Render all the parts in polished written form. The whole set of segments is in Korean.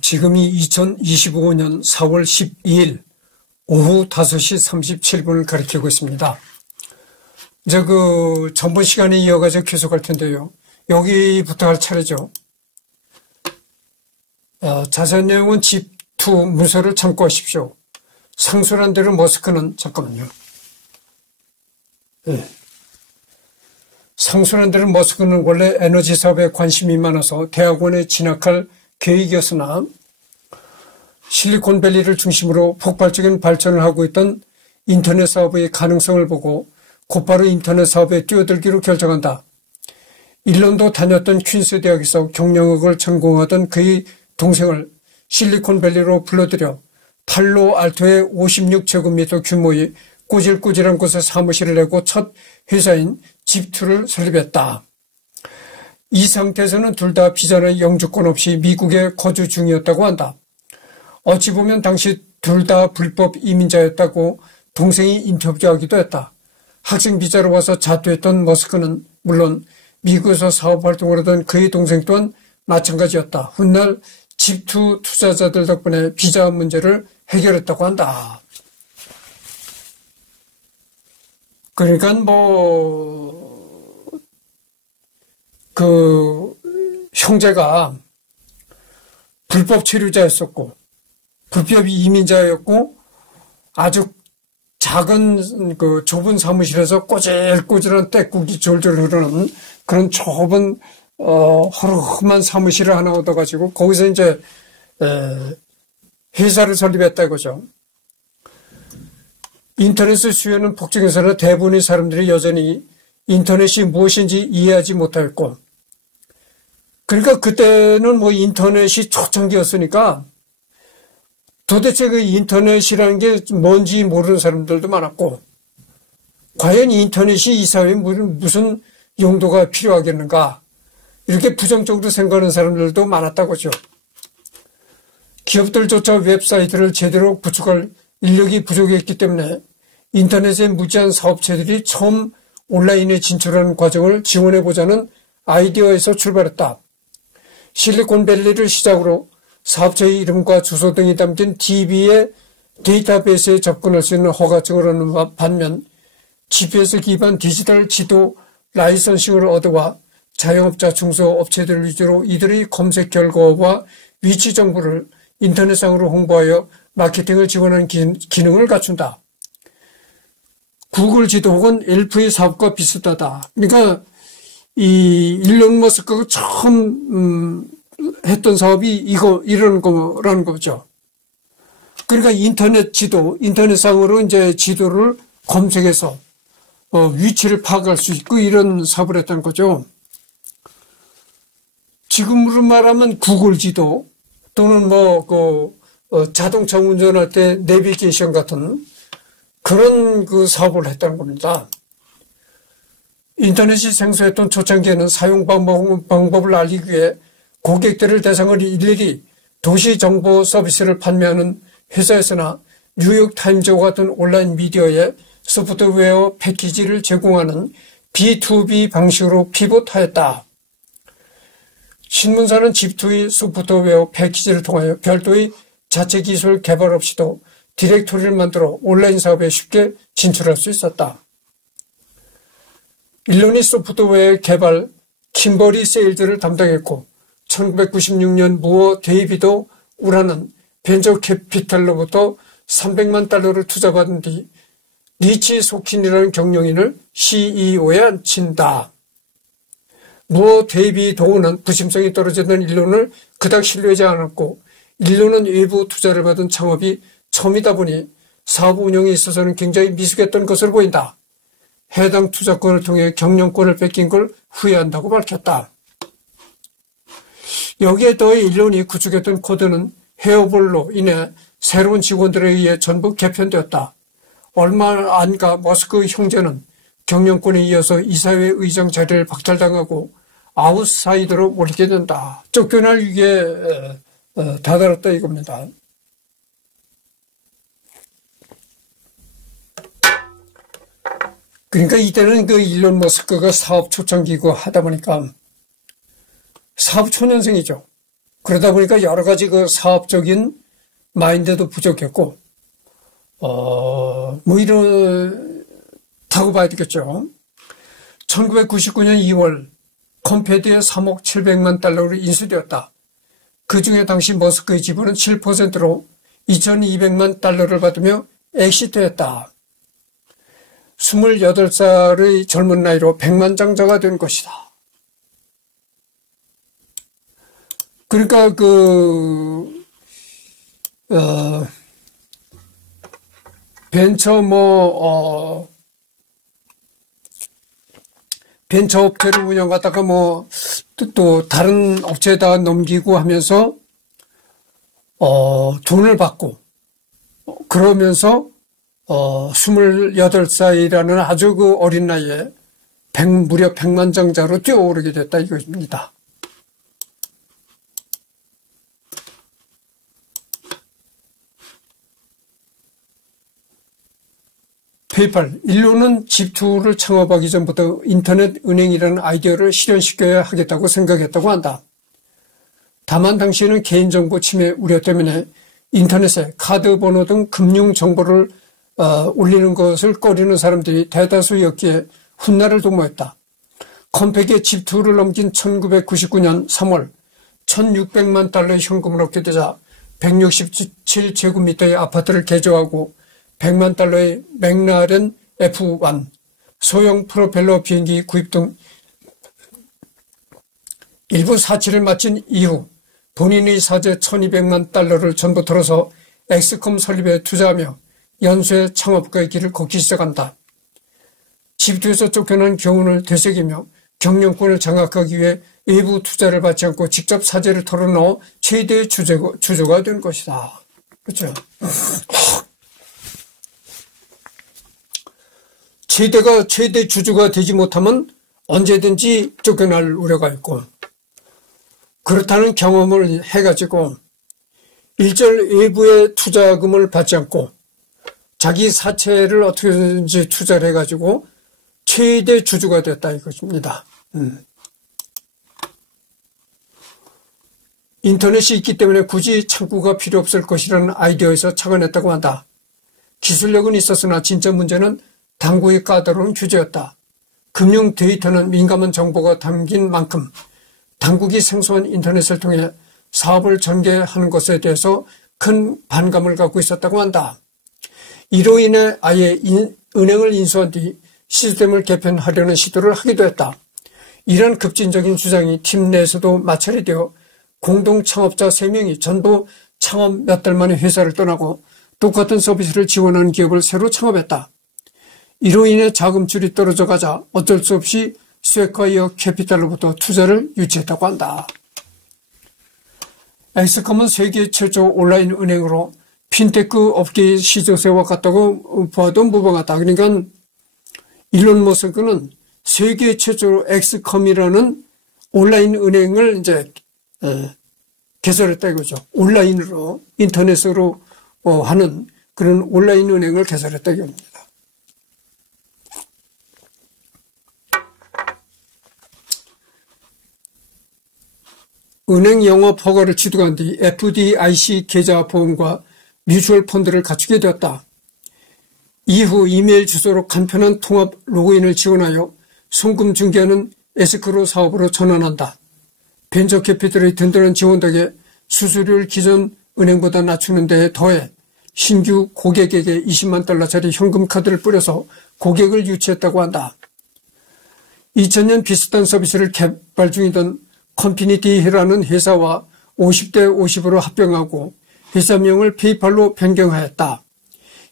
지금이 2025년 4월 12일 오후 5시 37분을 가리키고 있습니다. 이제 전번 시간에 이어가서 계속할 텐데요. 여기부터 할 차례죠. 자세한 내용은 집2 문서를 참고하십시오. 상술한 대로 머스크는, 잠깐만요. 상술한 대로 머스크는 원래 에너지 사업에 관심이 많아서 대학원에 진학할 계획이었으나 실리콘밸리를 중심으로 폭발적인 발전을 하고 있던 인터넷 사업의 가능성을 보고 곧바로 인터넷 사업에 뛰어들기로 결정한다. 일론도 다녔던 퀸스 대학에서 경영학을 전공하던 그의 동생을 실리콘밸리로 불러들여 팔로알토의 56제곱미터 규모의 꼬질꼬질한 곳에 사무실을 내고 첫 회사인 집2를 설립했다. 이 상태에서는 둘 다 비자나 영주권 없이 미국에 거주 중이었다고 한다. 어찌 보면 당시 둘 다 불법 이민자였다고 동생이 인터뷰하기도 했다. 학생 비자로 와서 자투했던 머스크는 물론 미국에서 사업활동을 하던 그의 동생 또한 마찬가지였다. 훗날 집2 투자자들 덕분에 비자 문제를 해결했다고 한다. 그러니까 형제가 불법 체류자였었고 불법 이민자였고 아주 작은 좁은 사무실에서 꼬질꼬질한 떼국이 졸졸 흐르는 그런 좁은 허름한 사무실을 하나 얻어가지고 거기서 이제 회사를 설립했다 이거죠. 인터넷 수요는 폭증해서는 대부분의 사람들이 여전히 인터넷이 무엇인지 이해하지 못하였고, 그러니까 그때는 인터넷이 초창기였으니까 도대체 그 인터넷이라는 게 뭔지 모르는 사람들도 많았고, 과연 인터넷이 이 사회에 무슨 용도가 필요하겠는가, 이렇게 부정적으로 생각하는 사람들도 많았다고죠. 기업들조차 웹사이트를 제대로 구축할 인력이 부족했기 때문에 인터넷의 무제한 사업체들이 처음 온라인에 진출하는 과정을 지원해보자는 아이디어에서 출발했다. 실리콘밸리를 시작으로 사업체의 이름과 주소 등이 담긴 DB의 데이터베이스에 접근할 수 있는 허가증을 얻는 반면 GPS 기반 디지털 지도 라이선싱을 얻어와 자영업자 중소업체들 위주로 이들의 검색 결과와 위치 정보를 인터넷상으로 홍보하여 마케팅을 지원하는 기능을 갖춘다. 구글 지도 혹은 엘프의 사업과 비슷하다. 그러니까 이 일론 머스크가 처음 했던 사업이 이런 거라는 거죠. 그러니까 인터넷 지도, 인터넷상으로 이제 지도를 검색해서 위치를 파악할 수 있고 이런 사업을 했다는 거죠. 지금으로 말하면 구글 지도 또는 자동차 운전할 때 내비게이션 같은 그런 사업을 했다는 겁니다. 인터넷이 생소했던 초창기에는 사용 방법을 알리기 위해 고객들을 대상으로 일일이 도시 정보 서비스를 판매하는 회사였으나 뉴욕 타임즈와 같은 온라인 미디어에 소프트웨어 패키지를 제공하는 B2B 방식으로 피봇하였다. 신문사는 집2의 소프트웨어 패키지를 통하여 별도의 자체 기술 개발 없이도 디렉토리를 만들어 온라인 사업에 쉽게 진출할 수 있었다. 일론이 소프트웨어 개발 킴버리 세일즈를 담당했고 1996년 무어 데이비드 우라는 벤처 캐피탈로부터 $300만 투자받은 뒤 리치 소킨이라는 경영인을 CEO에 앉힌다. 무어 데이비드 우는 부심성이 떨어지던 일론을 그닥 신뢰하지 않았고 일론은 외부 투자를 받은 창업이 처음이다 보니 사업 운영에 있어서는 굉장히 미숙했던 것으로 보인다. 해당 투자권을 통해 경영권을 뺏긴 걸 후회한다고 밝혔다. 여기에 더해 일론이 구축했던 코드는 해오볼로 인해 새로운 직원들에 의해 전부 개편되었다. 얼마 안 가 머스크 형제는 경영권에 이어서 이사회 의장 자리를 박탈당하고 아웃사이더로 몰리게 된다. 쫓겨날 위기에 다다랐다 이겁니다. 그러니까 이때는 일론 머스크가 사업 초창기고 하다 보니까 사업 초년생이죠. 그러다 보니까 여러 가지 그 사업적인 마인드도 부족했고, 이렇다고 봐야 되겠죠. 1999년 2월 컴패드에 3억 700만 달러로 인수되었다. 그 중에 당시 머스크의 지분은 7%로 2200만 달러를 받으며 엑시트했다. 28살의 젊은 나이로 백만장자가 된 것이다. 그러니까 벤처 업체를 운영하다가 또 다른 업체에다 넘기고 하면서 돈을 받고 그러면서 28살이라는 아주 그 어린 나이에 무려 백만장자로 뛰어오르게 됐다 이것입니다. 페이팔, 일론은 집투를 창업하기 전부터 인터넷 은행이라는 아이디어를 실현시켜야 하겠다고 생각했다고 한다. 다만 당시에는 개인정보 침해 우려 때문에 인터넷에 카드 번호 등 금융 정보를 올리는 것을 꺼리는 사람들이 대다수였기에 훗날을 도모했다. 컴팩에 집투를 넘긴 1999년 3월 1600만 달러의 현금을 얻게 되자 167제곱미터의 아파트를 개조하고 100만 달러의 맥라렌 F1 소형 프로펠러 비행기 구입 등 일부 사치를 마친 이후 본인의 사재 1200만 달러를 전부 털어서 엑스컴 설립에 투자하며 연쇄 창업가의 길을 걷기 시작한다. 집투에서 쫓겨난 교훈을 되새기며 경영권을 장악하기 위해 외부 투자를 받지 않고 직접 사재를 털어넣어 최대의 주주가 된 것이다. 그렇죠? 최대 주주가 되지 못하면 언제든지 쫓겨날 우려가 있고, 그렇다는 경험을 해가지고 일절 외부의 투자금을 받지 않고 자기 사채를 어떻게든지 투자를 해가지고 최대 주주가 됐다 이것입니다. 인터넷이 있기 때문에 굳이 창구가 필요 없을 것이라는 아이디어에서 착안했다고 한다. 기술력은 있었으나 진짜 문제는 당국의 까다로운 규제였다. 금융 데이터는 민감한 정보가 담긴 만큼 당국이 생소한 인터넷을 통해 사업을 전개하는 것에 대해서 큰 반감을 갖고 있었다고 한다. 이로 인해 아예 은행을 인수한 뒤 시스템을 개편하려는 시도를 하기도 했다. 이런 급진적인 주장이 팀 내에서도 마찰이 되어 공동 창업자 3명이 전부 창업 몇 달 만에 회사를 떠나고 똑같은 서비스를 지원하는 기업을 새로 창업했다. 이로 인해 자금줄이 떨어져 가자 어쩔 수 없이 스웨카이어 캐피탈로부터 투자를 유치했다고 한다. 엑스컴은 세계 최초 온라인 은행으로 핀테크 업계의 시조새와 같다고 봐도 무방하다. 그러니까 일론 머스크는 세계 최초로 엑스컴이라는 온라인 은행을 이제 개설했다 이거죠. 온라인으로 인터넷으로 하는 그런 온라인 은행을 개설했다 이겁니다. 은행 영업 허가를 취득한 뒤 FDIC 계좌 보험과 뮤추얼 펀드를 갖추게 되었다. 이후 이메일 주소로 간편한 통합 로그인을 지원하여 송금 중개하는 에스크로 사업으로 전환한다. 벤처 캐피털의 든든한 지원 덕에 수수료를 기존 은행보다 낮추는 데에 더해 신규 고객에게 20만 달러짜리 현금 카드를 뿌려서 고객을 유치했다고 한다. 2000년 비슷한 서비스를 개발 중이던 컴피니티라는 회사와 50대 50으로 합병하고 회사명을 페이팔로 변경하였다.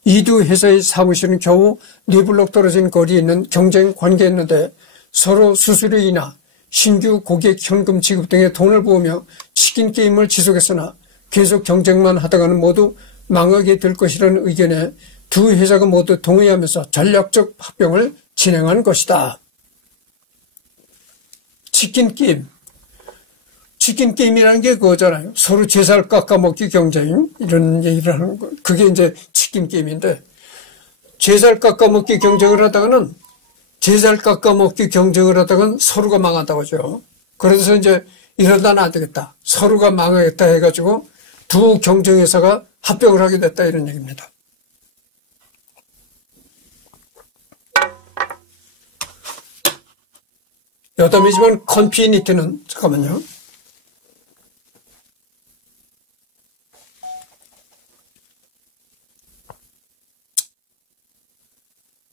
이 두 회사의 사무실은 겨우 4블록 떨어진 거리에 있는 경쟁 관계였는데 서로 수수료이나 신규 고객 현금 지급 등에 돈을 부으며 치킨 게임을 지속했으나 계속 경쟁만 하다가는 모두 망하게 될 것이라는 의견에 두 회사가 모두 동의하면서 전략적 합병을 진행한 것이다. 치킨 게임이라는 게 그거잖아요. 서로 제살 깎아먹기 경쟁 이런 얘기를 하는 거. 그게 이제 치킨 게임인데 제살 깎아먹기 경쟁을 하다가는 서로가 망한다고 하죠. 그래서 이제 이러다는 안 되겠다. 서로가 망하겠다 해가지고 두 경쟁회사가 합병을 하게 됐다 이런 얘기입니다. 여담이지만 컨피니티는 잠깐만요.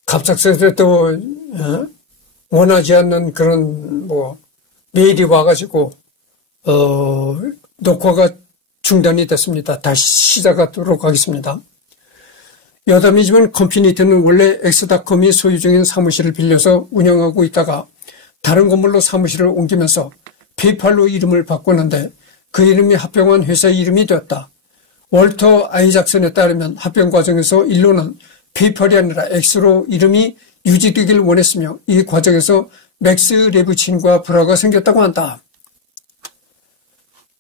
갑작스레 또 원하지 않는 그런 메일이 와가지고 녹화가 중단이 됐습니다. 다시 시작하도록 하겠습니다. 여담이지만 컴피니티는 원래 엑스닷컴이 소유 중인 사무실을 빌려서 운영하고 있다가 다른 건물로 사무실을 옮기면서 페이팔로 이름을 바꾸는데 그 이름이 합병한 회사의 이름이 되었다. 월터 아이작슨에 따르면 합병 과정에서 일론은 페이팔이 아니라 X로 이름이 유지되길 원했으며 이 과정에서 맥스 레브친과 불화가 생겼다고 한다.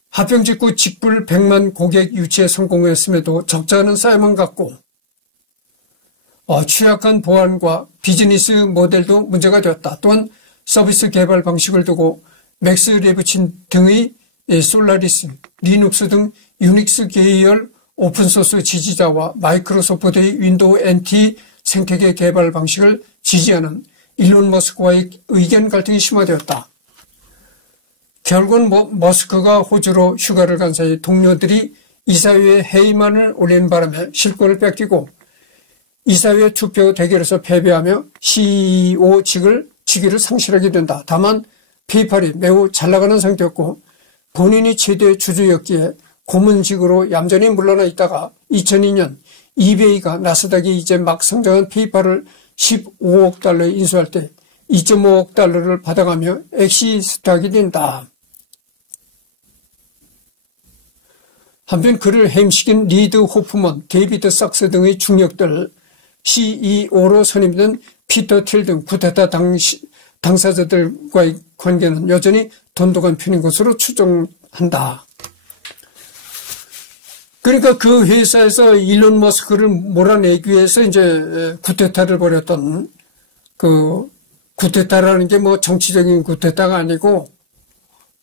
합병 직후 직불 100만 고객 유치에 성공했음에도 적자는 쌓여만 갔고 취약한 보안과 비즈니스 모델도 문제가 되었다. 또한 서비스 개발 방식을 두고 맥스 레브친 등의 솔라리스, 리눅스 등 유닉스 계열 오픈소스 지지자와 마이크로소프트의 윈도우 NT 생태계 개발 방식을 지지하는 일론 머스크와의 의견 갈등이 심화되었다. 결국은 머스크가 호주로 휴가를 간 사이 동료들이 이사회에 회의만을 올리는 바람에 실권을 뺏기고 이사회 투표 대결에서 패배하며 CEO 직위를 상실하게 된다. 다만 페이팔이 매우 잘 나가는 상태였고 본인이 최대 주주였기에 고문직으로 얌전히 물러나 있다가 2002년 이베이가 나스닥이 이제 막 성장한 페이팔을 15억 달러에 인수할 때 2.5억 달러를 받아가며 엑시스트하게 된다. 한편 그를 해임시킨 리드 호프먼, 데이비드 sak스 등의 중역들 CEO로 선임된 피터 틸 등 쿠데타 당사자들과의 관계는 여전히 돈독한 편인 것으로 추정한다. 그러니까 그 회사에서 일론 머스크를 몰아내기 위해서 이제 쿠데타를 벌였던 그 쿠데타라는 게 정치적인 쿠데타가 아니고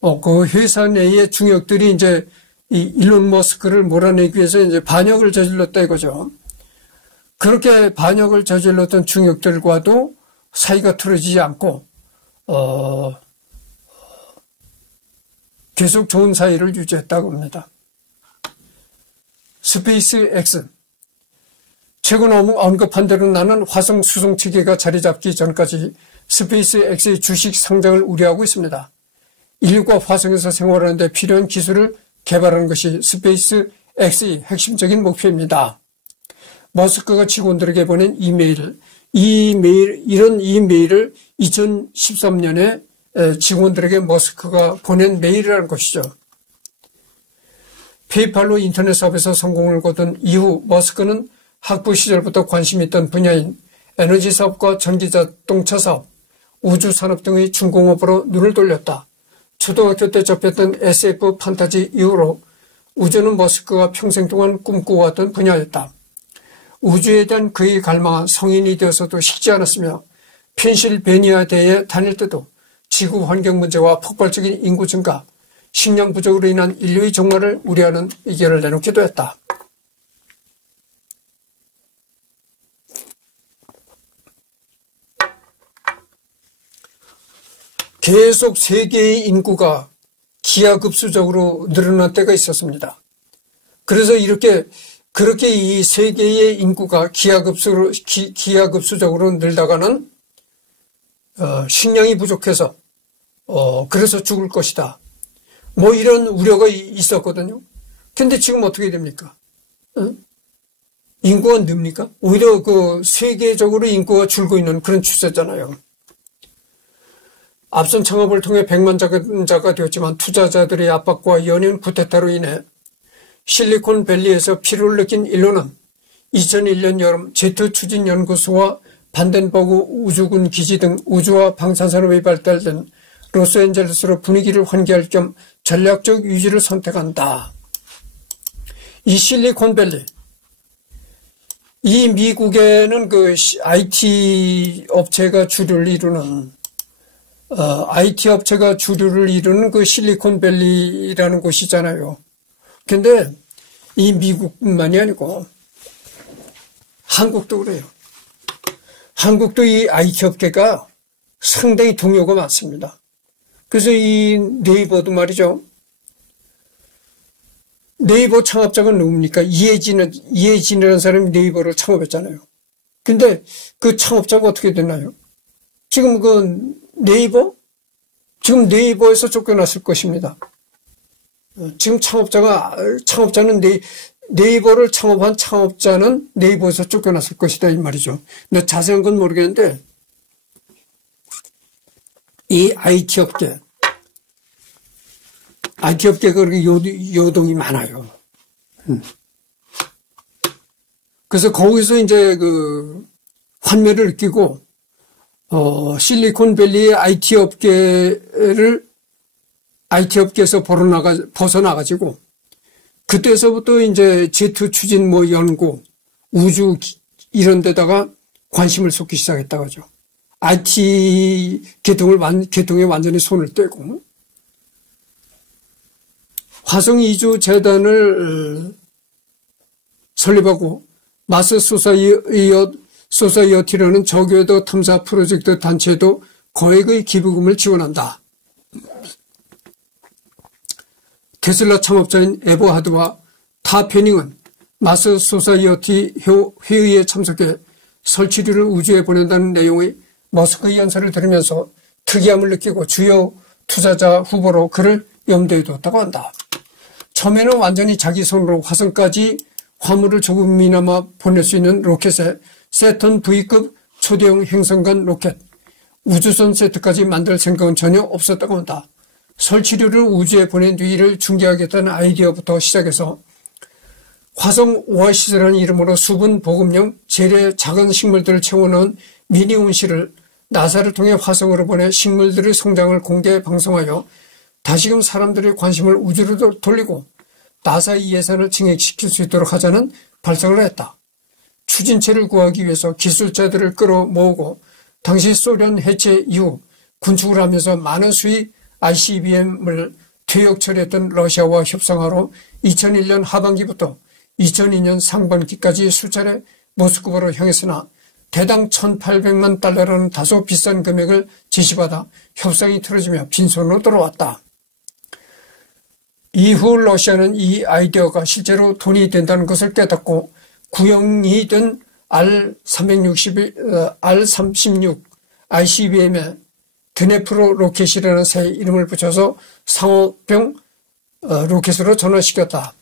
그 회사 내의 중역들이 이제 이 일론 머스크를 몰아내기 위해서 이제 반역을 저질렀다 이거죠. 그렇게 반역을 저질렀던 중역들과도 사이가 틀어지지 않고 계속 좋은 사이를 유지했다고 합니다. 스페이스 X. 최근 언급한 대로 나는 화성 수송 체계가 자리 잡기 전까지 스페이스 X의 주식 상장을 우려하고 있습니다. 인류가 화성에서 생활하는 데 필요한 기술을 개발하는 것이 스페이스 X의 핵심적인 목표입니다. 머스크가 직원들에게 보낸 이런 이메일을 2013년에 직원들에게 머스크가 보낸 메일이라는 것이죠. 페이팔로 인터넷 사업에서 성공을 거둔 이후 머스크는 학부 시절부터 관심이 있던 분야인 에너지 사업과 전기자동차 사업, 우주산업 등의 중공업으로 눈을 돌렸다. 초등학교 때 접했던 SF 판타지 이후로 우주는 머스크가 평생 동안 꿈꿔왔던 분야였다. 우주에 대한 그의 갈망은 성인이 되어서도 식지 않았으며 펜실베니아대에 다닐 때도 지구 환경 문제와 폭발적인 인구 증가, 식량 부족으로 인한 인류의 종말을 우려하는 의견을 내놓기도 했다. 계속 세계의 인구가 기하급수적으로 늘어날 때가 있었습니다. 그래서 그렇게 이 세계의 인구가 기하급수적으로 늘다가는 식량이 부족해서 그래서 죽을 것이다. 이런 우려가 있었거든요. 근데 지금 어떻게 됩니까? 인구가 늡니까? 오히려 세계적으로 인구가 줄고 있는 그런 추세잖아요. 앞선 창업을 통해 백만장자가 되었지만 투자자들의 압박과 연이은 쿠데타로 인해 실리콘밸리에서 피로를 느낀 일론은 2001년 여름 제트 추진연구소와 반덴버그 우주군 기지 등 우주와 방산산업이 발달된 로스앤젤레스로 분위기를 환기할 겸 전략적 유지를 선택한다. 이 실리콘밸리, 이 미국에는 IT 업체가 주를 이루는 IT 업체가 주류를 이루는 그 실리콘밸리라는 곳이잖아요. 근데 이 미국뿐만이 아니고 한국도 그래요. 한국도 이 IT 업계가 상당히 동요가 많습니다. 그래서 이 네이버도 말이죠. 네이버 창업자가 누굽니까? 이해진이라는 사람이 네이버를 창업했잖아요. 근데 그 창업자가 어떻게 됐나요? 지금 지금 네이버에서 쫓겨났을 것입니다. 지금 창업자는 네이버를 창업한 창업자는 네이버에서 쫓겨났을 것이다, 이 말이죠. 근데 자세한 건 모르겠는데, 이 IT 업계가 그렇게 요동이 많아요. 그래서 거기서 이제 환멸을 느끼고, 실리콘밸리의 IT 업계에서 벗어나가지고, 그때서부터 이제 제트 추진 연구, 우주 이런 데다가 관심을 쏟기 시작했다고 하죠. IT 개통에 완전히 손을 떼고, 화성 이주 재단을 설립하고, 마스 소사이어티라는 저궤도 탐사 프로젝트 단체도 거액의 기부금을 지원한다. 테슬라 창업자인 에버하드와 타페닝은 마스 소사이어티 회의에 참석해 설치류를 우주에 보낸다는 내용의 머스크의 연설을 들으면서 특이함을 느끼고 주요 투자자 후보로 그를 염두에 두었다고 한다. 처음에는 완전히 자기 손으로 화성까지 화물을 조금이나마 보낼 수 있는 로켓에 세턴 V급 초대형 행성간 로켓, 우주선 세트까지 만들 생각은 전혀 없었다고 한다. 설치류를 우주에 보낸 뒤를 중계하겠다는 아이디어부터 시작해서 화성 오아시스라는 이름으로 수분 보급용 재래 작은 식물들을 채워넣은 미니 온실을 나사를 통해 화성으로 보내 식물들의 성장을 공개 방송하여 다시금 사람들의 관심을 우주로 돌리고 나사의 예산을 증액시킬 수 있도록 하자는 발상을 했다. 추진체를 구하기 위해서 기술자들을 끌어모으고 당시 소련 해체 이후 군축을 하면서 많은 수의 ICBM을 퇴역 처리했던 러시아와 협상하러 2001년 하반기부터 2002년 상반기까지 수차례 모스크바로 향했으나 대당 1,800만 달러라는 다소 비싼 금액을 지시받아 협상이 틀어지며 빈손으로 돌아왔다. 이후 러시아는 이 아이디어가 실제로 돈이 된다는 것을 깨닫고 구형이 된 R36 ICBM에 드네프로 로켓이라는 새 이름을 붙여서 상업용 로켓으로 전환시켰다.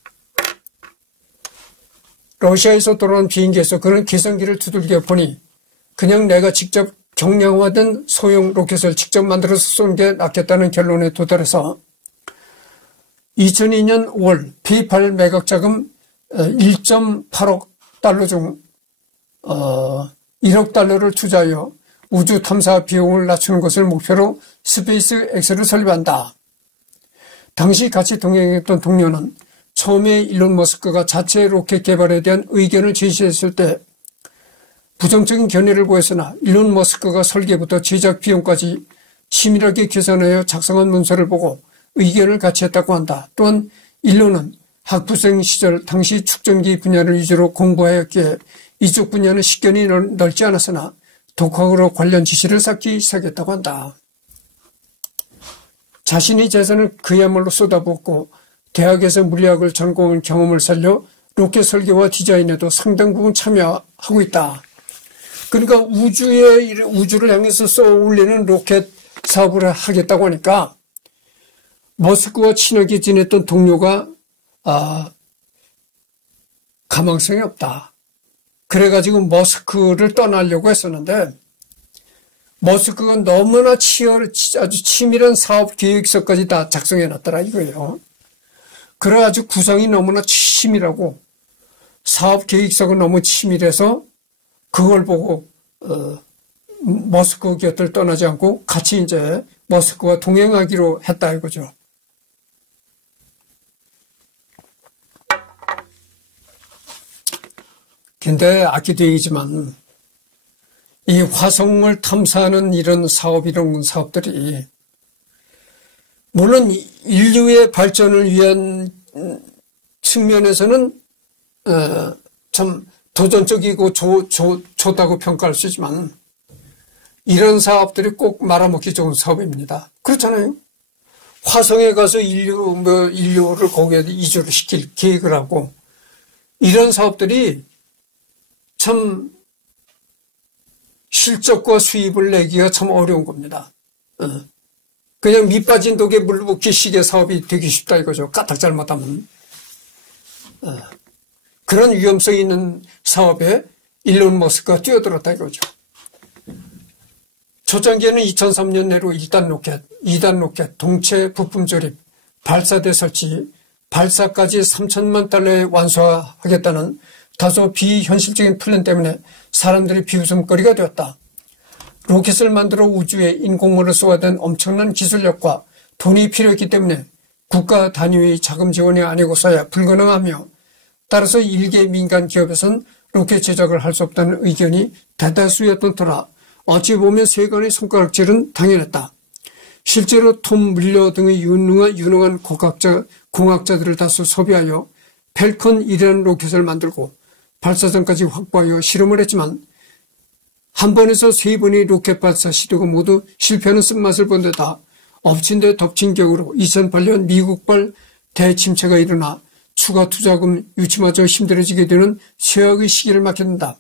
러시아에서 돌아온 비행기에서 그는 계산기를 두들겨 보니 그냥 내가 직접 경량화된 소형 로켓을 직접 만들어서 쏘는 게 낫겠다는 결론에 도달해서 2002년 5월 페이팔 매각 자금 1.8억 달러 중 1억 달러를 투자하여 우주 탐사 비용을 낮추는 것을 목표로 스페이스 X를 설립한다. 당시 같이 동행했던 동료는 처음에 일론 머스크가 자체 로켓 개발에 대한 의견을 제시했을 때 부정적인 견해를 보였으나 일론 머스크가 설계부터 제작 비용까지 치밀하게 계산하여 작성한 문서를 보고 의견을 같이 했다고 한다. 또한 일론은 학부생 시절 당시 축전기 분야를 위주로 공부하였기에 이쪽 분야는 식견이 넓지 않았으나 독학으로 관련 지식을 쌓기 시작했다고 한다. 자신의 재산을 그야말로 쏟아붓고 대학에서 물리학을 전공한 경험을 살려 로켓 설계와 디자인에도 상당 부분 참여하고 있다. 그러니까 우주를 향해서 쏘아올리는 로켓 사업을 하겠다고 하니까 머스크와 친하게 지냈던 동료가 가망성이 없다. 그래가지고 머스크를 떠나려고 했었는데 머스크가 너무나 아주 치밀한 사업 계획서까지 다 작성해놨더라 이거예요. 그래가지고 구성이 너무나 치밀하고 사업 계획서가 너무 치밀해서 그걸 보고 머스크 곁을 떠나지 않고 같이 이제 머스크와 동행하기로 했다 이거죠. 근데 아끼도 얘기지만 이 화성을 탐사하는 이런 사업들이 물론 인류의 발전을 위한 측면에서는 참 도전적이고 좋다고 평가할 수 있지만 이런 사업들이 꼭 말아먹기 좋은 사업입니다. 그렇잖아요. 화성에 가서 인류를 거기에 이주를 시킬 계획을 하고 이런 사업들이 참 실적과 수입을 내기가 참 어려운 겁니다. 그냥 밑 빠진 독에 물 붓기 식의 사업이 되기 쉽다 이거죠. 까딱 잘못하면. 그런 위험성이 있는 사업에 일론 머스크가 뛰어들었다 이거죠. 초창기에는 2003년 내로 1단 로켓, 2단 로켓, 동체 부품 조립, 발사대 설치, 발사까지 3천만 달러에 완수하겠다는 다소 비현실적인 플랜 때문에 사람들이 비웃음거리가 되었다. 로켓을 만들어 우주에 인공물을 쏘아댄 엄청난 기술력과 돈이 필요했기 때문에 국가 단위의 자금 지원이 아니고서야 불가능하며 따라서 일개 민간 기업에선 로켓 제작을 할 수 없다는 의견이 대다수였던 터라 어찌 보면 세간의 손가락질은 당연했다. 실제로 톰 물러 등의 유능한 공학자들을 다수 섭외하여 펠컨 1이라는 로켓을 만들고 발사장까지 확보하여 실험을 했지만 한 번에서 3번의 로켓 발사 시도가 모두 실패하는 쓴맛을 본 데다 엎친 데 덮친 격으로 2008년 미국발 대침체가 일어나 추가 투자금 유치마저 힘들어지게 되는 최악의 시기를 맞게 된다.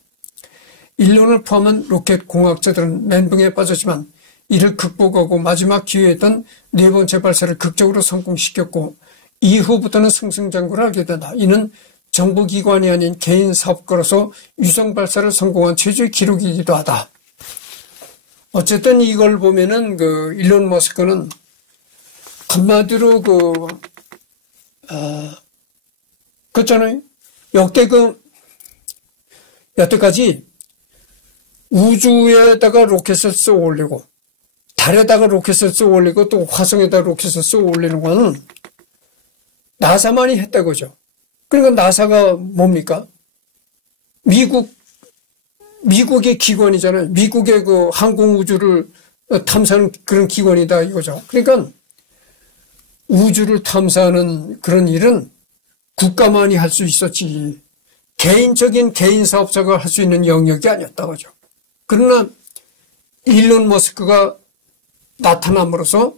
일론을 포함한 로켓 공학자들은 멘붕에 빠졌지만 이를 극복하고 마지막 기회였던 4번째 발사를 극적으로 성공시켰고 이후부터는 승승장구를 하게 된다. 이는 정부기관이 아닌 개인 사업가로서 위성 발사를 성공한 최초의 기록이기도 하다. 어쨌든 이걸 보면은 일론 머스크는 한마디로 그렇잖아요. 여태까지 우주에다가 로켓을 쏘 올리고 달에다가 로켓을 쏘 올리고 또 화성에다가 로켓을 쏘 올리는 거는 나사만이 했다 그죠. 그러니까 나사가 뭡니까? 미국의 기관이잖아요. 미국의 항공우주를 탐사하는 그런 기관이다 이거죠. 그러니까 우주를 탐사하는 그런 일은 국가만이 할 수 있었지 개인 사업자가 할 수 있는 영역이 아니었다 그죠. 그러나 일론 머스크가 나타남으로써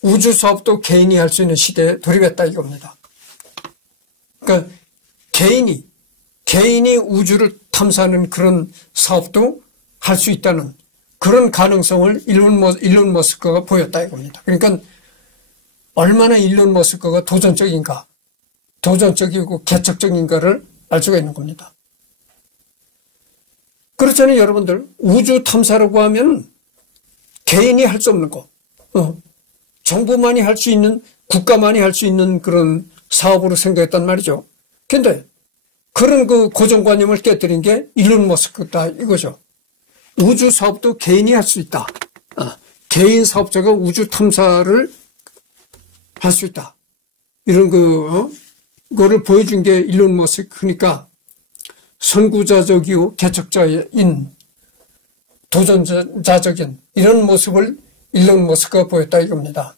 우주 사업도 개인이 할 수 있는 시대에 돌입했다 이겁니다. 그러니까 개인이 우주를 탐사하는 그런 사업도 할 수 있다는 그런 가능성을 일론 머스크가 보였다 이겁니다. 그러니까 얼마나 일론 머스크가 도전적이고 개척적인가를 알 수가 있는 겁니다. 그렇잖아요, 여러분들. 우주 탐사라고 하면 개인이 할 수 없는 거, 정부만이 할 수 있는, 국가만이 할 수 있는 그런 사업으로 생각했단 말이죠. 근데 그런 고정관념을 깨뜨린 게 일론 머스크다 이거죠. 우주 사업도 개인이 할 수 있다. 개인 사업자가 우주 탐사를 할 수 있다. 이런 그거를 보여준 게 일론 머스크니까 선구자적이고 개척자인 도전자적인 이런 모습을 일론 머스크가 보였다 이겁니다.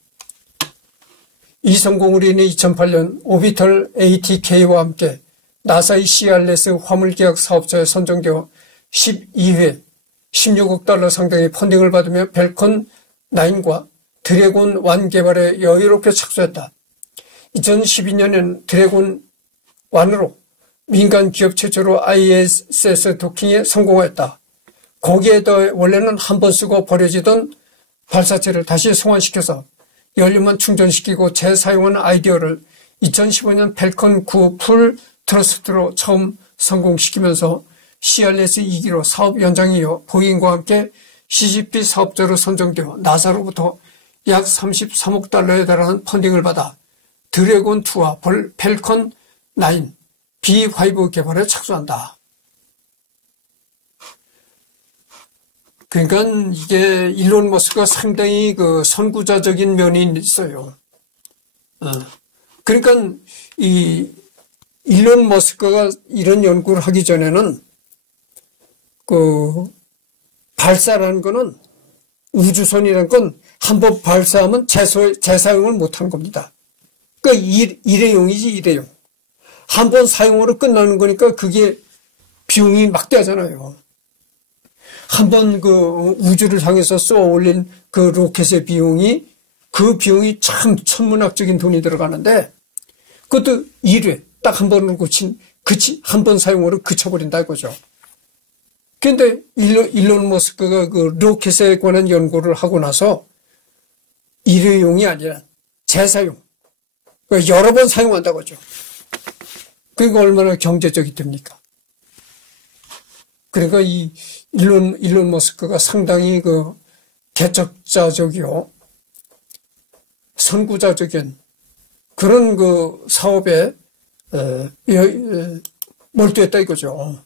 이 성공으로 인해 2008년 오비털 ATK와 함께 나사의 CRS 화물기약 사업자에 선정되어 12회 16억 달러 상당의 펀딩을 받으며 펠컨 9과 드래곤 1 개발에 여유롭게 착수했다. 2012년에는 드래곤 1으로 민간 기업 최초로 ISS 도킹에 성공했다. 거기에 더해 원래는 한 번 쓰고 버려지던 발사체를 다시 송환시켜서 연료만 충전시키고 재사용하는 아이디어를 2015년 펠컨 9 풀 트러스트로 처음 성공시키면서 CRS 2기로 사업 연장이 이어 보잉과 함께 CGP 사업자로 선정되어 나사로부터 약 33억 달러에 달하는 펀딩을 받아 드래곤2와 펠컨 9 B5 개발에 착수한다. 그러니까 이게 일론 머스크가 상당히 선구자적인 면이 있어요. 그러니까 이 일론 머스크가 이런 연구를 하기 전에는 발사라는 거는 우주선이라는 건 한 번 발사하면 재사용을 못하는 겁니다. 그러니까 일회용이지 일회용. 한 번 사용으로 끝나는 거니까 그게 비용이 막대하잖아요. 한 번 그 우주를 향해서 쏘아 올린 그 로켓의 비용이 참 천문학적인 돈이 들어가는데 그것도 1회 딱 한 번으로 한 번 사용으로 그쳐버린다 이거죠. 그런데 일론 머스크가 그 로켓에 관한 연구를 하고 나서 일회용이 아니라 재사용, 그러니까 여러 번 사용한다고 하죠. 그러니까 얼마나 경제적이 됩니까? 그러니까 이 일론 머스크가 상당히 그 개척자적이요, 선구자적인 그런 그 사업에 몰두했다 이거죠.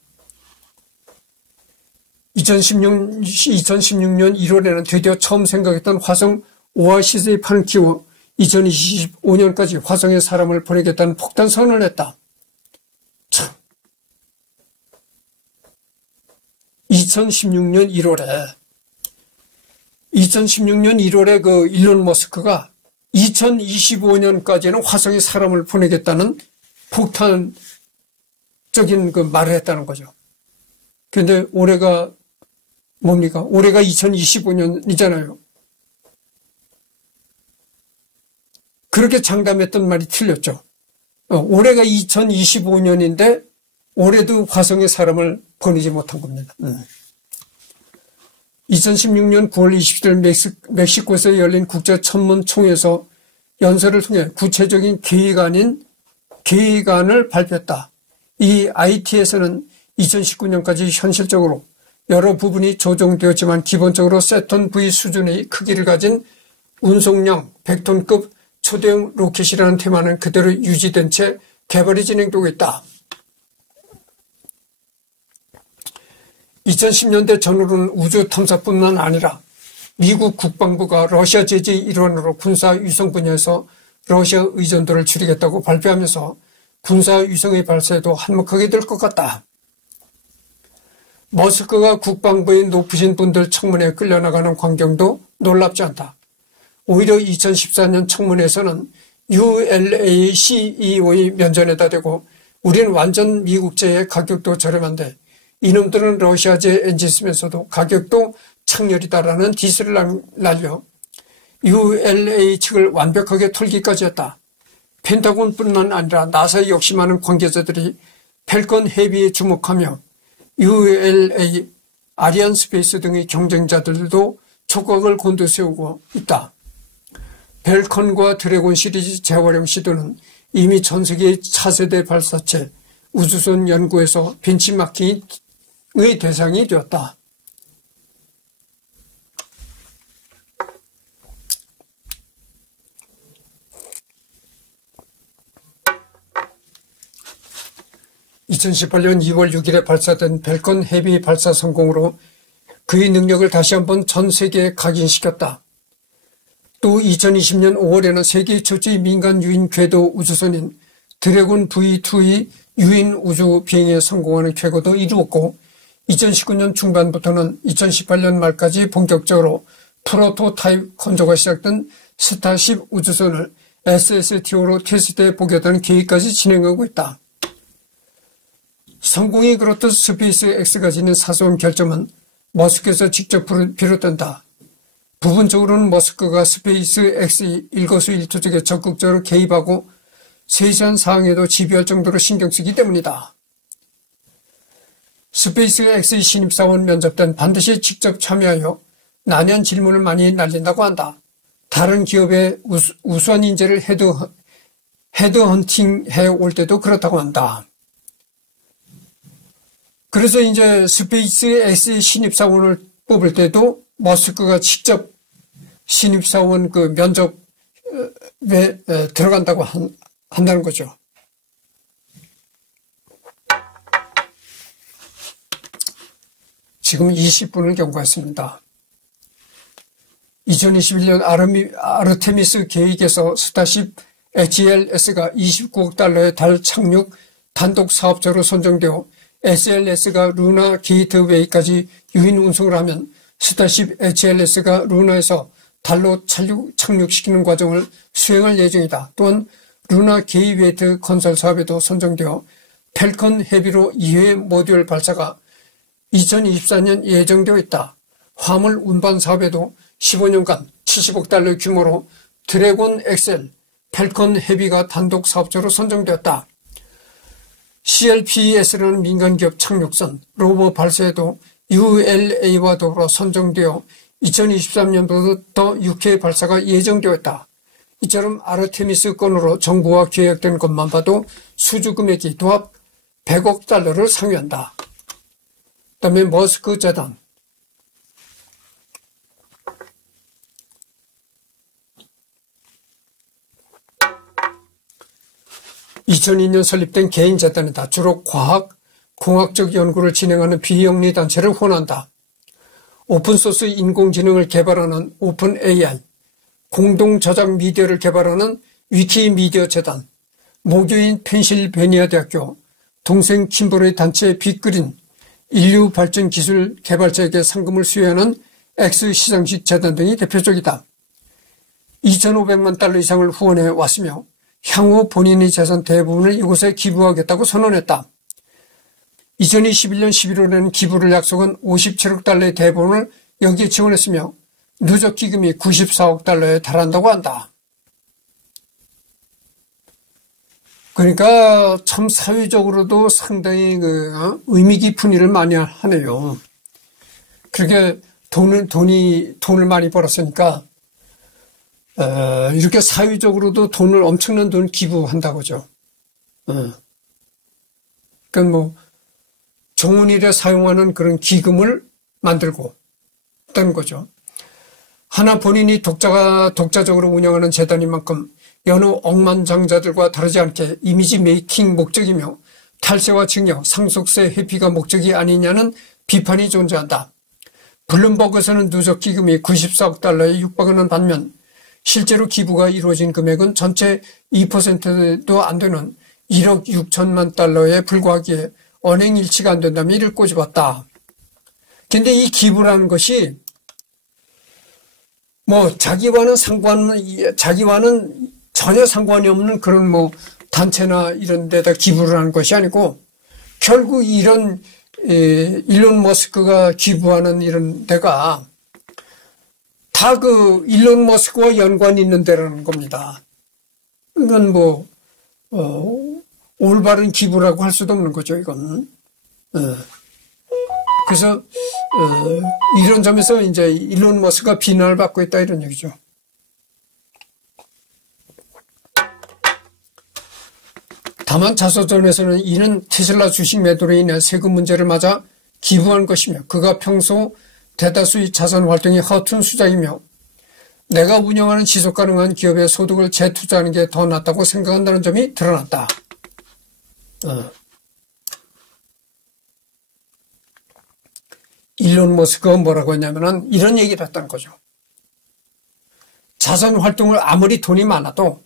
2016년 1월에는 드디어 처음 생각했던 화성 오아시스의 판을 키워 2025년까지 화성에 사람을 보내겠다는 폭탄 선언을 했다. 참. 2016년 1월에 그 일론 머스크가 2025년까지는 화성에 사람을 보내겠다는 폭탄적인 그 말을 했다는 거죠. 그런데 올해가 뭡니까? 올해가 2025년이잖아요. 그렇게 장담했던 말이 틀렸죠. 올해가 2025년인데 올해도 화성에 사람을 보내지 못한 겁니다. 2016년 9월 27일 멕시코에서 열린 국제천문총회에서 연설을 통해 구체적인 계획안을 발표했다. 이 IT에서는 2019년까지 현실적으로 여러 부분이 조정되었지만 기본적으로 세턴 V 수준의 크기를 가진 운송량 100톤급 초대형 로켓이라는 테마는 그대로 유지된 채 개발이 진행되고 있다. 2010년대 전후로는 우주 탐사뿐만 아니라 미국 국방부가 러시아 제재의 일환으로 군사 위성 분야에서 러시아 의존도를 줄이겠다고 발표하면서 군사 위성의 발사에도 한몫하게 될 것 같다. 머스크가 국방부의 높으신 분들 청문회에 끌려나가는 광경도 놀랍지 않다. 오히려 2014년 청문회에서는 ULA CEO의 면전에다 대고 우리는 완전 미국제의 가격도 저렴한데 이놈들은 러시아제 엔진 쓰면서도 가격도 창렬이다라는 디스를 날려 ULA 측을 완벽하게 털기까지 했다. 펜타곤뿐만 아니라 나사 역시 많은 관계자들이 펠컨 헤비에 주목하며 ULA, 아리안스페이스 등의 경쟁자들도 촉각을 곤두세우고 있다. 펠컨과 드래곤 시리즈 재활용 시도는 이미 전 세계의 차세대 발사체 우주선 연구에서 벤치마킹의 대상이 되었다. (2018년 2월 6일에) 발사된 펠컨 헤비 발사 성공으로 그의 능력을 다시 한번 전 세계에 각인시켰다. 또 2020년 5월에는 세계 최초의 민간 유인 궤도 우주선인 드래곤 V2의 유인 우주 비행에 성공하는 쾌거도 이루었고 2019년 중반부터는 2018년 말까지 본격적으로 프로토타입 건조가 시작된 스타쉽 우주선을 SSTO로 테스트해 보겠다는 계획까지 진행하고 있다. 성공이 그렇듯 스페이스 X가 지닌 사소한 결정은 머스크에서 직접 비롯된다. 부분적으로는 머스크가 스페이스 X의 일거수일투족에 적극적으로 개입하고 세세한 사항에도 지배할 정도로 신경 쓰기 때문이다. 스페이스 X의 신입사원 면접 때는 반드시 직접 참여하여 난해한 질문을 많이 날린다고 한다. 다른 기업의 우수한 인재를 헤드헌팅해 올 때도 그렇다고 한다. 그래서 이제 스페이스 X의 신입사원을 뽑을 때도 머스크가 직접 신입사원 그 면접에 들어간다고 한다는 거죠. 지금 20분을 경과했습니다. 2021년 아르테미스 계획에서 스타쉽 HLS가 29억 달러의 달 착륙 단독 사업자로 선정되어 SLS가 루나 게이트웨이까지 유인 운송을 하면 스타쉽 HLS가 루나에서 달로 착륙시키는 과정을 수행할 예정이다. 또한 루나 게이웨이트 건설 사업에도 선정되어 펠컨 헤비로 2회 모듈 발사가 2024년 예정되어 있다. 화물 운반 사업에도 15년간 70억 달러 규모로 드래곤 엑셀, 펠컨 헤비가 단독 사업자로 선정되었다. CLPS라는 민간기업 착륙선 로버 발사에도 ULA와 더불어 선정되어 2023년부터 6회 발사가 예정되어 있다. 이처럼 아르테미스 건으로 정부와 계약된 것만 봐도 수주 금액이 도합 100억 달러를 상회한다. 그다음에 머스크 재단. (2002년) 설립된 개인재단이다. 주로 과학, 공학적 연구를 진행하는 비영리 단체를 후원한다. 오픈소스 인공지능을 개발하는 오픈 AI, 공동 저작 미디어를 개발하는 위키미디어 재단, 모교인 펜실베니아 대학교, 동생 킴버리 단체 빅그린, 인류 발전 기술 개발자에게 상금을 수여하는 X 시상식 재단 등이 대표적이다. 2,500만 달러 이상을 후원해 왔으며 향후 본인의 재산 대부분을 이곳에 기부하겠다고 선언했다. 2021년 11월에는 기부를 약속한 57억 달러의 대부분을 여기에 지원했으며 누적 기금이 94억 달러에 달한다고 한다. 그러니까 참 사회적으로도 상당히 의미 깊은 일을 많이 하네요. 그렇게 돈을 많이 벌었으니까 이렇게 사회적으로도 엄청난 돈을 기부한다고죠. 그러니까 뭐 좋은 일에 사용하는 그런 기금을 만들고 있다는 거죠. 하나 본인이 독자적으로 운영하는 재단인 만큼 여느 억만장자들과 다르지 않게 이미지 메이킹 목적이며 탈세와 증여, 상속세 회피가 목적이 아니냐는 비판이 존재한다. 블룸버그에서는 누적 기금이 94억 달러에 육박하는 반면 실제로 기부가 이루어진 금액은 전체 2%도 안 되는 1억 6천만 달러에 불과하기에 언행일치가 안 된다며 이를 꼬집었다. 근데 이 기부라는 것이 자기와는 전혀 상관이 없는 그런 단체나 이런 데다 기부를 하는 것이 아니고 결국 이런 일론 머스크가 기부하는 이런 데가 다 일론 머스크와 연관이 있는 데라는 겁니다. 이건 올바른 기부라고 할 수도 없는 거죠, 이건. 그래서, 이런 점에서 이제 일론 머스크가 비난을 받고 있다, 이런 얘기죠. 다만 자서전에서는 이는 테슬라 주식 매도로 인해 세금 문제를 맞아 기부한 것이며 그가 평소 대다수의 자산 활동이 허튼 수작이며 내가 운영하는 지속 가능한 기업에 소득을 재투자하는 게 더 낫다고 생각한다는 점이 드러났다. 일론 머스크가 뭐라고 했냐면은 이런 얘기를 했다는 거죠. 자선 활동을 아무리 돈이 많아도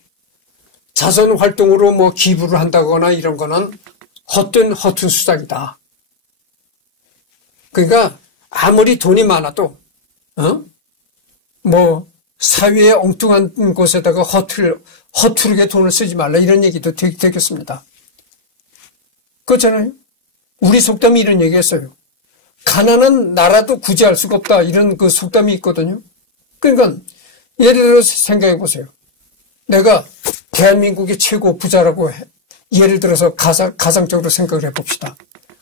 자선 활동으로 기부를 한다거나 이런 거는 헛된 허튼 수작이다. 그러니까 아무리 돈이 많아도 사회의 엉뚱한 곳에다가 허투르게 돈을 쓰지 말라 이런 얘기도 되겠습니다. 그렇잖아요. 우리 속담이 이런 얘기했어요. 가난한 나라도 구제할 수가 없다 이런 그 속담이 있거든요. 그러니까 예를 들어서 생각해 보세요. 내가 대한민국의 최고 부자라고 예를 들어서 가상적으로 생각을 해봅시다.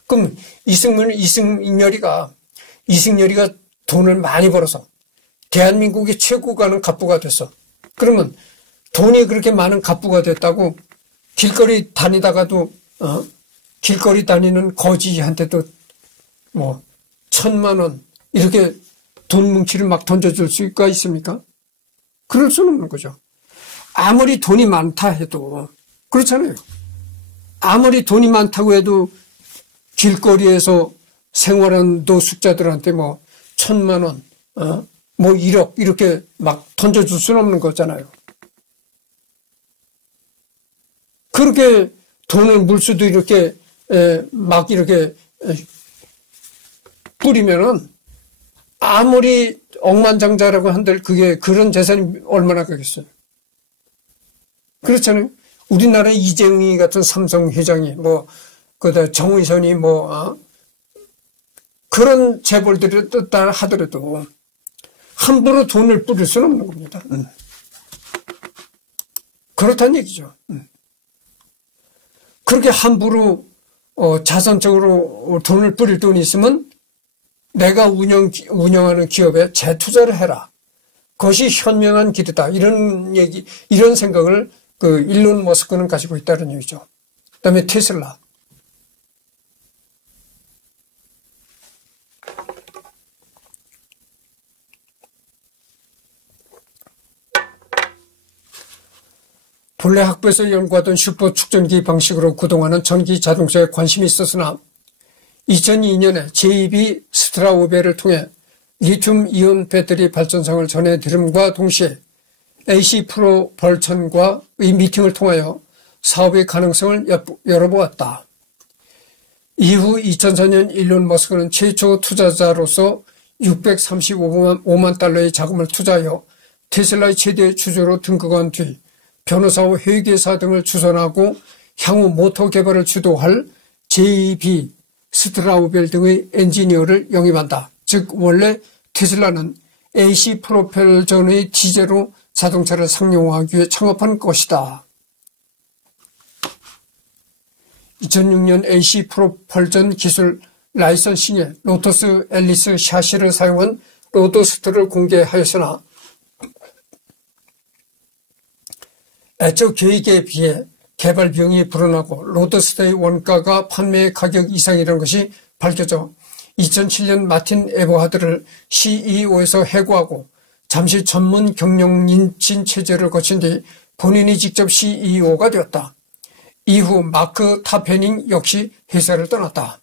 그럼 이승열이가 돈을 많이 벌어서 대한민국의 최고 가는 갑부가 됐어. 그러면 돈이 그렇게 많은 갑부가 됐다고 길거리 다니다가도 길거리 다니는 거지한테도 1,000만 원 이렇게 돈 뭉치를 막 던져줄 수가 있습니까? 그럴 수는 없는 거죠. 아무리 돈이 많다 해도 그렇잖아요. 아무리 돈이 많다고 해도 길거리에서 생활하는 노숙자들한테 1,000만 원, 1억 이렇게 막 던져줄 수는 없는 거잖아요. 그렇게 돈을 물수도 이렇게 막 이렇게 뿌리면은 아무리 억만장자라고 한들 그게 그런 재산이 얼마나 가겠어요. 그렇잖아요. 우리나라의 이재용이 같은 삼성 회장이 그다 정의선이 그런 재벌들이 떴다 하더라도 함부로 돈을 뿌릴 수는 없는 겁니다. 그렇다는 얘기죠. 그렇게 함부로 자선적으로 돈을 뿌릴 돈이 있으면 내가 운영하는 기업에 재투자를 해라. 그것이 현명한 길이다. 이런 생각을 일론 머스크는 가지고 있다는 얘기죠. 그다음에 테슬라. 본래 학부에서 연구하던 슈퍼 축전기 방식으로 그동안은 전기 자동차에 관심이 있었으나 2002년에 JB 스트라우베를 통해 리튬 이온 배터리 발전상을 전해드림과 동시에 AC 프로펄천과의 미팅을 통하여 사업의 가능성을 열어보았다. 이후 2004년 일론 머스크는 최초 투자자로서 635만 달러의 자금을 투자하여 테슬라의 최대 주주로 등극한 뒤 변호사와 회계사 등을 주선하고 향후 모터 개발을 주도할 JB 스트라우벨 등의 엔지니어를 영입한다. 즉 원래 테슬라는 AC 프로펠전의 기제로 자동차를 상용화하기 위해 창업한 것이다. 2006년 AC 프로펠전 기술 라이선싱에 로터스 앨리스 샤시를 사용한 로더스터를 공개하였으나 애초 계획에 비해 개발 비용이 불어나고 로더스터의 원가가 판매 가격 이상이라는 것이 밝혀져 2007년 마틴 에버하드를 CEO에서 해고하고 잠시 전문 경영인진 체제를 거친 뒤 본인이 직접 CEO가 되었다. 이후 마크 타페닝 역시 회사를 떠났다.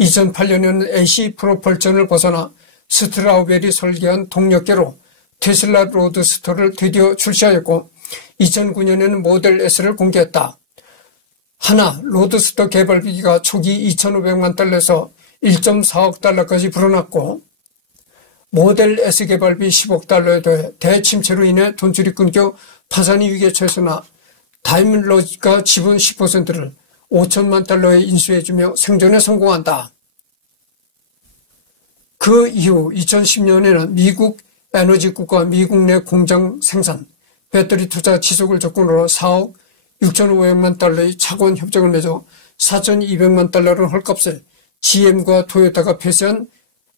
2008년에는 AC 프로펄전을 벗어나 스트라우벨이 설계한 동력계로 테슬라 로드스터를 드디어 출시하였고 2009년에는 모델 S를 공개했다. 하나 로드스터 개발비가 초기 2,500만 달러에서 1.4억 달러까지 불어났고 모델 S 개발비 10억 달러에 더해 대침체로 인해 돈줄이 끊겨 파산이 위기에 처했으나 다임러가 지분 10%를 5천만 달러에 인수해주며 생존에 성공한다. 그 이후 2010년에는 미국 에너지국과 미국 내 공장 생산, 배터리 투자 지속을 조건으로 4억 6,500만 달러의 차관 협정을 맺어 4,200만 달러를 헐값에 GM과 토요타가 폐쇄한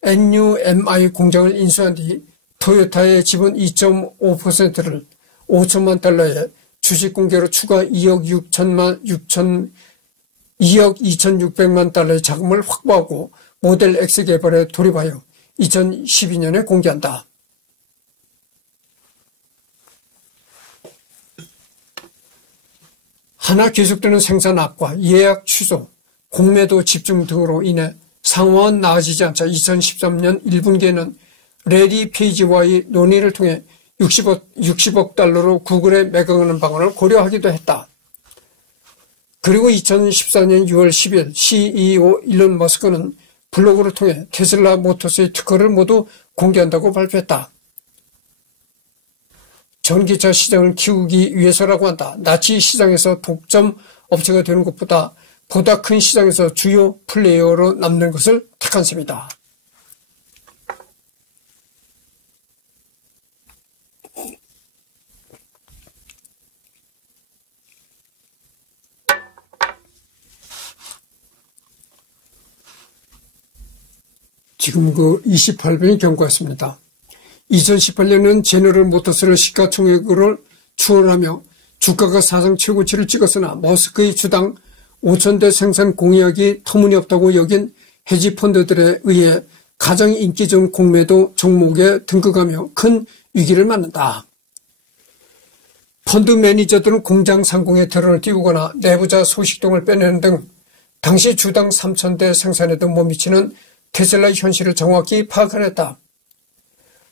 NUMI 공장을 인수한 뒤 토요타의 지분 2.5%를 5천만 달러에 주식 공개로 추가 2억 2,600만 달러의 자금을 확보하고 모델 X 개발에 돌입하여 2012년에 공개한다. 하나 계속되는 생산 악화, 예약 취소, 공매도 집중 등으로 인해 상황은 나아지지 않자 2013년 1분기에는 레리 페이지와의 논의를 통해 60억 달러로 구글에 매각하는 방안을 고려하기도 했다. 그리고 2014년 6월 10일 CEO 일론 머스크는 블로그를 통해 테슬라 모터스의 특허를 모두 공개한다고 발표했다. 전기차 시장을 키우기 위해서라고 한다. 나치 시장에서 독점 업체가 되는 것보다 보다 큰 시장에서 주요 플레이어로 남는 것을 택한 셈이다. 지금 28번이 경고했습니다. 2018년은 제너럴 모터스를 시가총액을 추월하며 주가가 사상 최고치를 찍었으나 머스크의 주당 5,000대 생산 공약이 터무니없다고 여긴 헤지펀드들에 의해 가장 인기 좋은 공매도 종목에 등극하며 큰 위기를 맞는다. 펀드 매니저들은 공장 상공에 드론을 띄우거나 내부자 소식통을 빼내는 등 당시 주당 3,000대 생산에도 못 미치는 테슬라의 현실을 정확히 파악해냈다.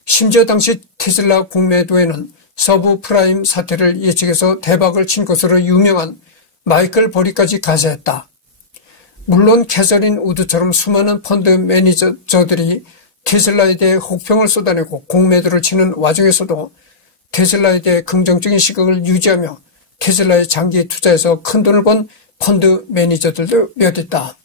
심지어 당시 테슬라 공매도에는 서브프라임 사태를 예측해서 대박을 친 것으로 유명한 마이클 버리까지 가세했다. 물론 캐서린 우드처럼 수많은 펀드 매니저들이 테슬라에 대해 혹평을 쏟아내고 공매도를 치는 와중에서도 테슬라에 대해 긍정적인 시각을 유지하며 테슬라에 장기 투자해서 큰 돈을 번 펀드 매니저들도 몇 있다.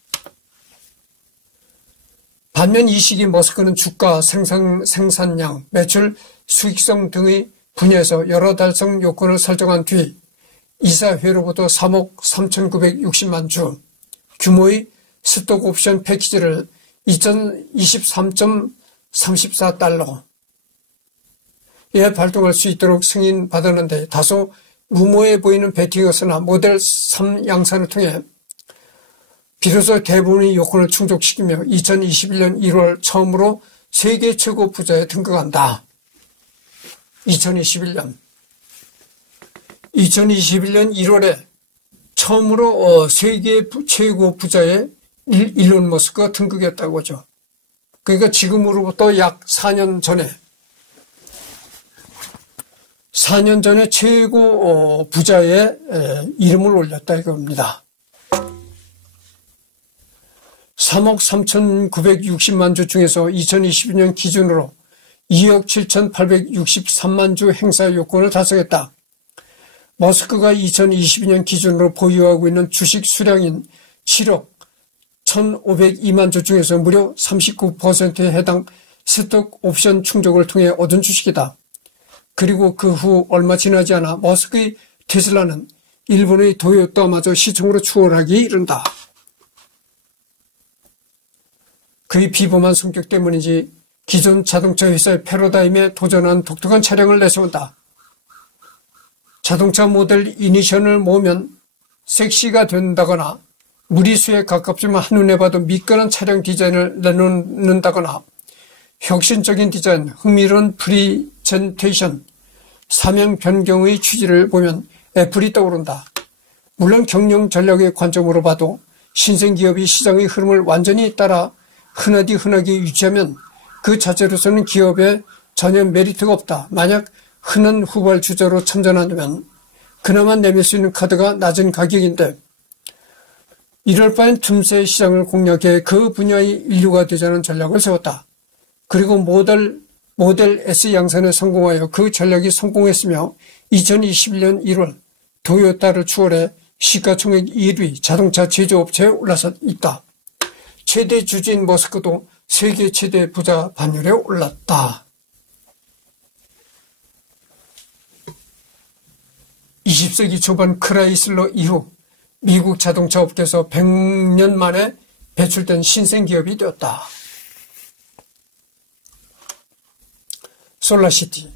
반면 이 시기 머스크는 주가, 생산량, 매출, 수익성 등의 분야에서 여러 달성 요건을 설정한 뒤 이사회로부터 3억 3,960만 주 규모의 스톡 옵션 패키지를 2023.34달러에 발동할 수 있도록 승인받았는데 다소 무모해 보이는 베팅이었으나 모델 3 양산을 통해 비로소 대부분의 요건을 충족시키며 2021년 1월 처음으로 세계 최고 부자에 등극한다. 2021년 1월에 처음으로 세계 최고 부자에 일론 머스크가 등극했다고 하죠. 그러니까 지금으로부터 약 4년 전에 최고 부자의 이름을 올렸다 이겁니다. 3억 3,960만 주 중에서 2022년 기준으로 2억 7,863만 주 행사 요건을 달성했다. 머스크가 2022년 기준으로 보유하고 있는 주식 수량인 7억 1,502만 주 중에서 무려 39%에 해당 스톡 옵션 충족을 통해 얻은 주식이다. 그리고 그 후 얼마 지나지 않아 머스크의 테슬라는 일본의 도요타마저 시총으로 추월하기 이른다. 그의 비범한 성격 때문인지 기존 자동차 회사의 패러다임에 도전한 독특한 차량을 내세운다. 자동차 모델 이니션을 모으면 섹시가 된다거나 무리수에 가깝지만 한눈에 봐도 미끈한 차량 디자인을 내놓는다거나 혁신적인 디자인, 흥미로운 프리젠테이션, 사명 변경의 취지를 보면 애플이 떠오른다. 물론 경영 전략의 관점으로 봐도 신생기업이 시장의 흐름을 완전히 따라 흔하게 유지하면 그 자체로서는 기업에 전혀 메리트가 없다. 만약 흔한 후발주자로 참전한다면 그나마 내밀 수 있는 카드가 낮은 가격인데 이럴 바엔 틈새 시장을 공략해 그 분야의 인류가 되자는 전략을 세웠다. 그리고 모델 S 양산에 성공하여 그 전략이 성공했으며 2021년 1월 도요타를 추월해 시가총액 1위 자동차 제조업체에 올라서 있다. 최대 주주인 머스크도 세계 최대 부자 반열에 올랐다. 20세기 초반 크라이슬러 이후 미국 자동차 업계에서 100년 만에 배출된 신생기업이 되었다. 솔라시티.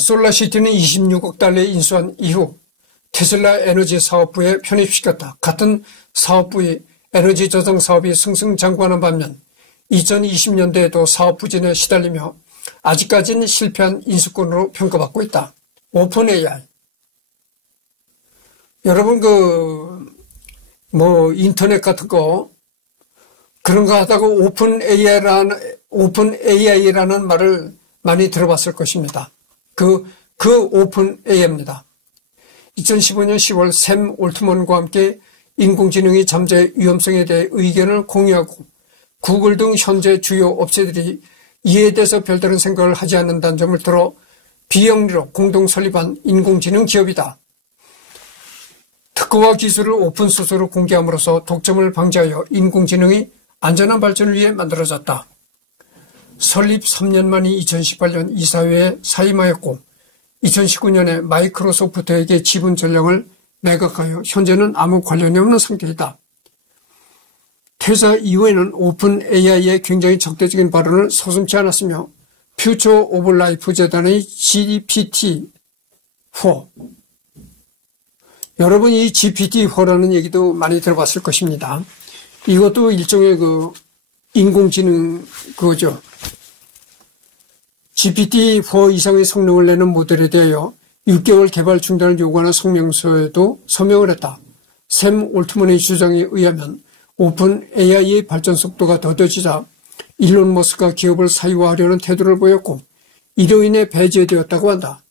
솔라시티는 26억 달러에 인수한 이후 테슬라 에너지 사업부에 편입시켰다. 같은 사업부의 에너지 저장 사업이 승승장구하는 반면 2020년대에도 사업 부진에 시달리며 아직까지는 실패한 인수권으로 평가받고 있다. 오픈 AI. 여러분 인터넷 같은 거 그런 거 하다가 오픈 AI라는 말을 많이 들어봤을 것입니다. 그 오픈 AI입니다. 2015년 10월 샘 올트먼과 함께 인공지능의 잠재 위험성에 대해 의견을 공유하고 구글 등 현재 주요 업체들이 이에 대해서 별다른 생각을 하지 않는다는 점을 들어 비영리로 공동 설립한 인공지능 기업이다. 특허와 기술을 오픈소스로 공개함으로써 독점을 방지하여 인공지능의 안전한 발전을 위해 만들어졌다. 설립 3년 만인 2018년 이사회에 사임하였고 2019년에 마이크로소프트에게 지분 전량을 매각하여 현재는 아무 관련이 없는 상태이다. 퇴사 이후에는 오픈 AI의 굉장히 적대적인 발언을 서슴지 않았으며 퓨처 오브 라이프 재단의 GPT-4 여러분 이 GPT-4라는 얘기도 많이 들어봤을 것입니다. 이것도 일종의 인공지능 그거죠. GPT-4 이상의 성능을 내는 모델에 대하여 6개월 개발 중단을 요구하는 성명서에도 서명을 했다. 샘 올트먼의 주장에 의하면 오픈 AI의 발전 속도가 더뎌지자 일론 머스크가 기업을 사유화하려는 태도를 보였고 이로 인해 배제되었다고 한다.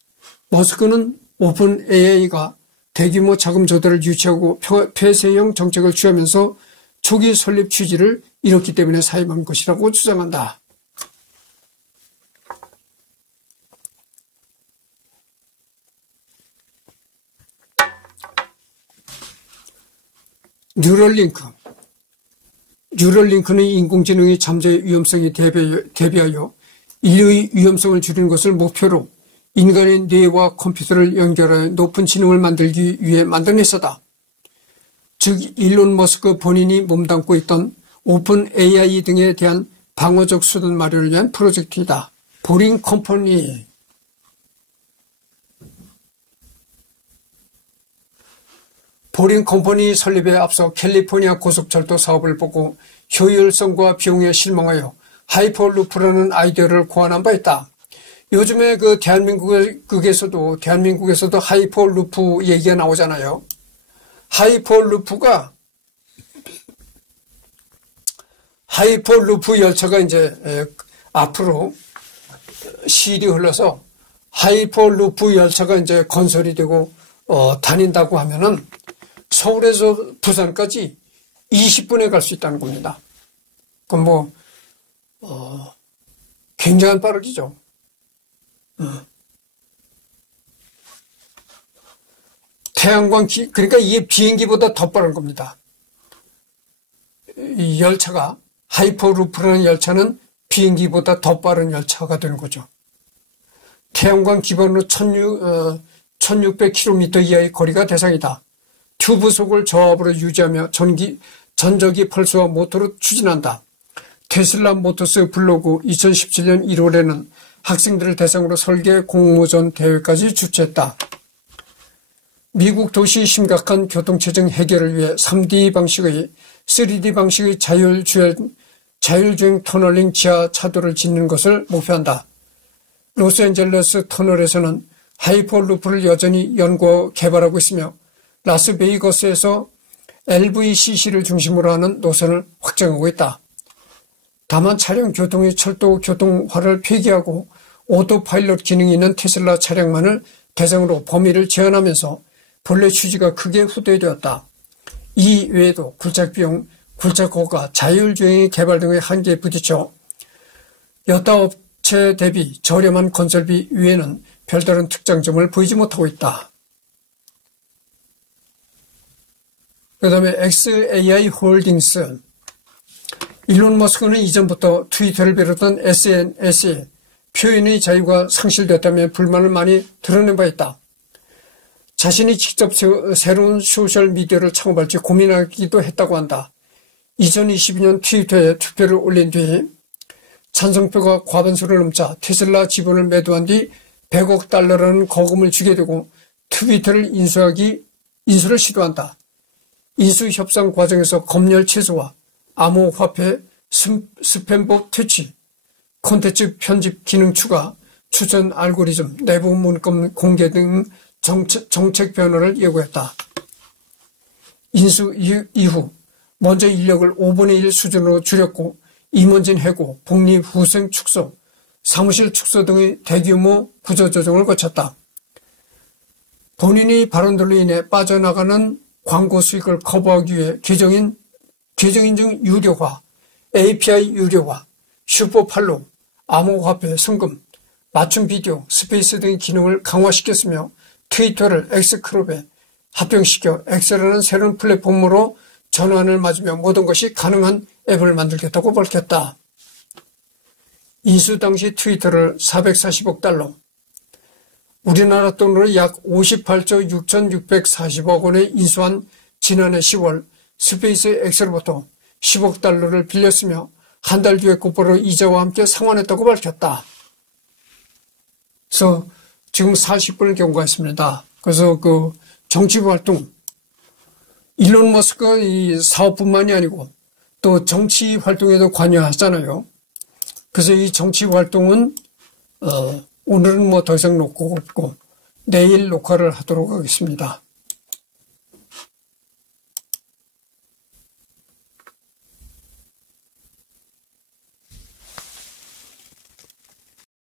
머스크는 오픈 AI가 대규모 자금 조달을 유치하고 폐쇄형 정책을 취하면서 초기 설립 취지를 잃었기 때문에 사임한 것이라고 주장한다. 뉴럴링크는 인공지능의 잠재 위험성에 대비하여 인류의 위험성을 줄이는 것을 목표로 인간의 뇌와 컴퓨터를 연결하여 높은 지능을 만들기 위해 만든 회사다. 즉 일론 머스크 본인이 몸담고 있던 오픈 AI 등에 대한 방어적 수단 마련을 위한 프로젝트이다. 보링 컴퍼니. 보링 컴퍼니 설립에 앞서 캘리포니아 고속철도 사업을 보고 효율성과 비용에 실망하여 하이퍼루프라는 아이디어를 고안한 바 있다. 요즘에 대한민국에서도 하이퍼루프 얘기가 나오잖아요. 하이퍼루프 열차가 이제 앞으로 실이 흘러서 하이퍼루프 열차가 이제 건설이 되고 다닌다고 하면은 서울에서 부산까지 20분에 갈 수 있다는 겁니다. 그럼 굉장한 빠르기죠. 그러니까 이게 비행기보다 더 빠른 겁니다. 이 열차가, 하이퍼루프라는 열차는 비행기보다 더 빠른 열차가 되는 거죠. 태양광 기반으로 1600km 이하의 거리가 대상이다. 튜브 속을 저압으로 유지하며 전적이 펄스와 모터로 추진한다. 테슬라 모터스 블로그 2017년 1월에는 학생들을 대상으로 설계 공모전 대회까지 주최했다. 미국 도시 심각한 교통체증 해결을 위해 3D 방식의 자율주행 터널링 지하 차도를 짓는 것을 목표한다. 로스앤젤레스 터널에서는 하이퍼루프를 여전히 연구 개발하고 있으며 라스베이거스에서 LVCC를 중심으로 하는 노선을 확장하고 있다. 다만 차량 교통의 철도 교통화를 폐기하고 오토파일럿 기능이 있는 테슬라 차량만을 대상으로 범위를 제한하면서 본래 취지가 크게 후퇴되었다. 이 외에도 굴착 비용, 굴착 허가, 자율주행의 개발 등의 한계에 부딪혀 여타 업체 대비 저렴한 건설비 외에는 별다른 특장점을 보이지 못하고 있다. 그 다음에 XAI 홀딩스. 일론 머스크는 이전부터 트위터를 비롯한 SNS에 표현의 자유가 상실됐다며 불만을 많이 드러낸 바 있다. 자신이 직접 새로운 소셜미디어를 창업할지 고민하기도 했다고 한다. 2022년 트위터에 투표를 올린 뒤 찬성표가 과반수를 넘자 테슬라 지분을 매도한 뒤 100억 달러라는 거금을 주게 되고 트위터를 인수를 시도한다. 인수 협상 과정에서 검열 최소화, 암호화폐, 스팸봇 퇴치, 콘텐츠 편집 기능 추가, 추천 알고리즘, 내부 문건 공개 등 정책 변화를 예고했다. 인수 이후 먼저 인력을 5분의 1 수준으로 줄였고 임원진 해고, 복리후생 축소, 사무실 축소 등의 대규모 구조조정을 거쳤다. 본인의 발언들로 인해 빠져나가는 광고 수익을 커버하기 위해 계정인증 유료화, API 유료화, 슈퍼팔로우, 암호화폐 송금, 맞춤 비디오, 스페이스 등의 기능을 강화시켰으며 트위터를 X클럽에 합병시켜 X라는 새로운 플랫폼으로 전환을 맞으며 모든 것이 가능한 앱을 만들겠다고 밝혔다. 인수 당시 트위터를 440억 달러, 우리나라 돈으로 약 58조 6,640억 원에 인수한 지난해 10월 스페이스 X로부터 10억 달러를 빌렸으며 한 달 뒤에 곧바로 이자와 함께 상환했다고 밝혔다. 그래서 지금 40분을 경과했습니다. 그래서 정치 활동, 일론 머스크가 이 사업뿐만이 아니고 또 정치 활동에도 관여하잖아요. 그래서 이 정치 활동은 오늘은 더 이상 녹고 없고 내일 녹화를 하도록 하겠습니다.